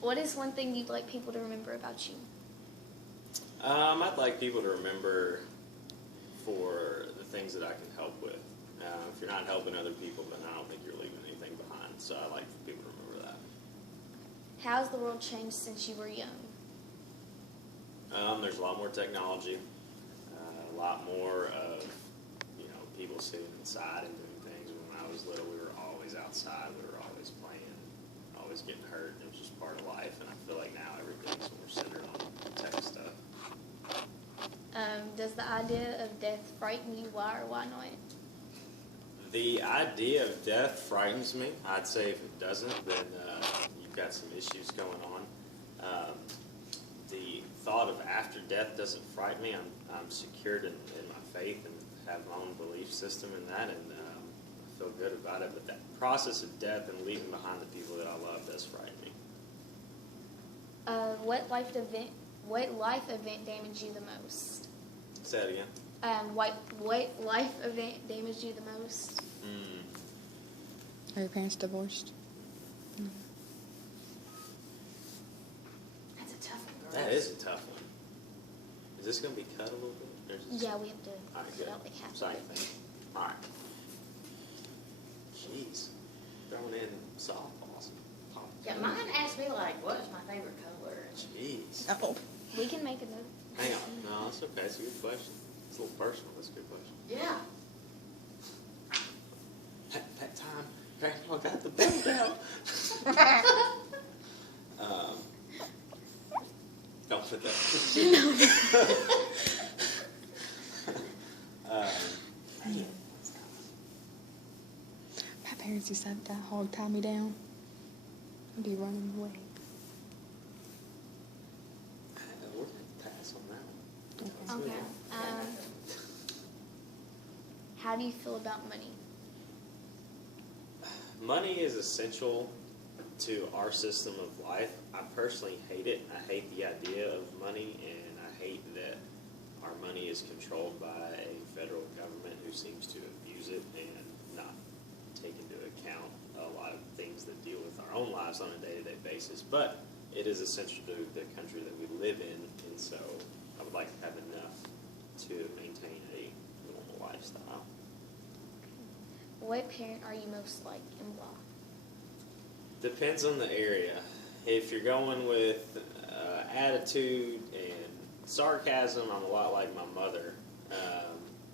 What is one thing you'd like people to remember about you? I'd like people to remember for the things that I can help with. If you're not helping other people, then I don't think you're leaving anything behind. So I like for people to remember that. How has the world changed since you were young? There's a lot more technology, a lot more of people sitting inside and doing things. When I was little, we were always outside. We were always playing, always getting hurt. It was just part of life. And I feel like now everything's more centered on tech stuff. Does the idea of death frighten you? Why or why not? The idea of death frightens me. I'd say if it doesn't, then you've got some issues going on. The thought of after death doesn't frighten me. I'm secured in my faith and have my own belief system in that, and I feel good about it. But that process of death and leaving behind the people that I love does frighten me. What life event damaged you the most? Say that again. What life event damaged you the most? Are your parents divorced? That's a tough one, girl. That is a tough one. Is this going to be cut a little bit? Yeah, we have to All right, put good. out like half. Same thing. All right. Jeez. Throwing in softballs. Yeah, mine asked me, like, what is my favorite color? Jeez. Oh. We can make a note. Hang on. No, it's okay. It's a good question. It's a little personal. That's a good question. Yeah. That time, Grandpa got the belt out. Don't put that. My parents used to have that hog tie me down. I'd be running away. We're going to pass on that one. Okay. How do you feel about money? Money is essential to our system of life. I personally hate it. I hate the idea of money, and I hate that our money is controlled by a federal government who seems to abuse it and not take into account a lot of things that deal with our own lives on a day-to-day basis. But it is essential to the country that we live in, and so I would like to have enough to maintain a normal lifestyle. What parent are you most like and why? Depends on the area. If you're going with attitude and sarcasm, I'm a lot like my mother.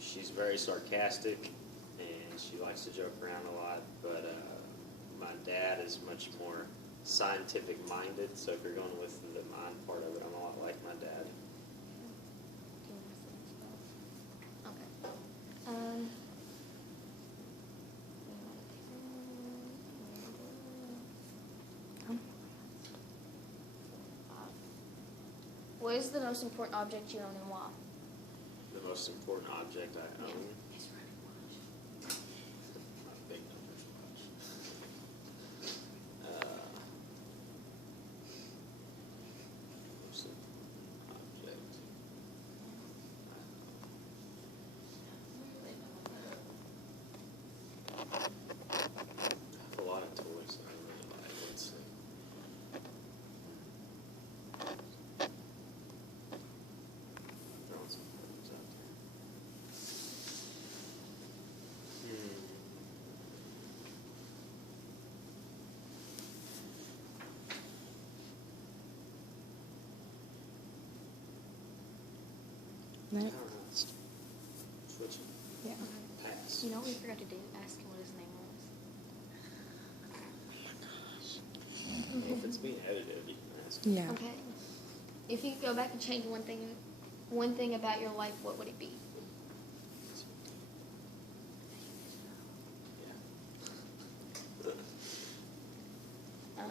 She's very sarcastic and she likes to joke around a lot, but my dad is much more scientific minded, so if you're going with the mind part of it, I'm a lot like my dad. Okay. What is the most important object you own and why? The most important object I own? Yeah. Not a big number. Most important object. I have a lot of toys that I really like. Let's see. Throwing some photos out there. I No. don't know. Switching. Yeah. Pass. You know what we forgot to do? Ask him what his name was. If it's being edited, you can ask. Yeah. Okay. If you could go back and change one thing about your life, what would it be? Yeah. Um,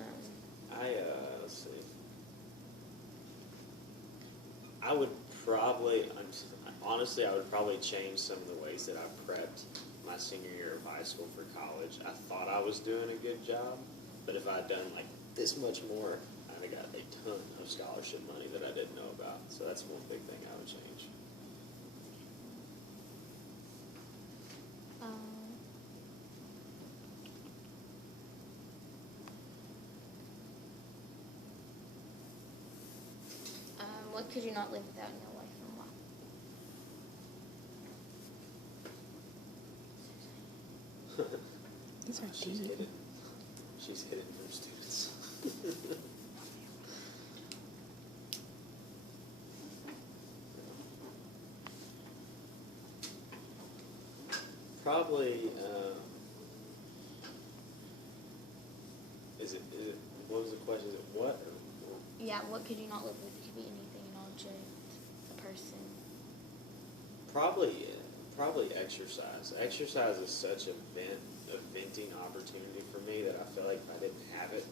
Let's see. I would probably, honestly, I would probably change some of the ways that I prepped my senior year of high school for college. I thought I was doing a good job, but if I'd done like this much more, I'd have got a ton of scholarship money that I didn't know about. So that's one big thing I would change. what could you not live without in your life and why? These are She's deep. hidden. She's hidden from students. Probably, is it, what was the question? Is it what or Yeah, what could you not live with? It could be anything, an object, a person. probably exercise. Exercise is such a venting opportunity for me that I feel like if I didn't have it,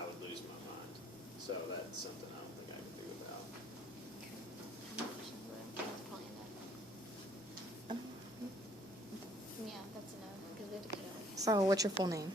I would lose my mind. So that's something I don't think I can do without. Okay. How many questions were there? That's probably enough. Yeah, that's enough, because we have to cut out. So, what's your full name?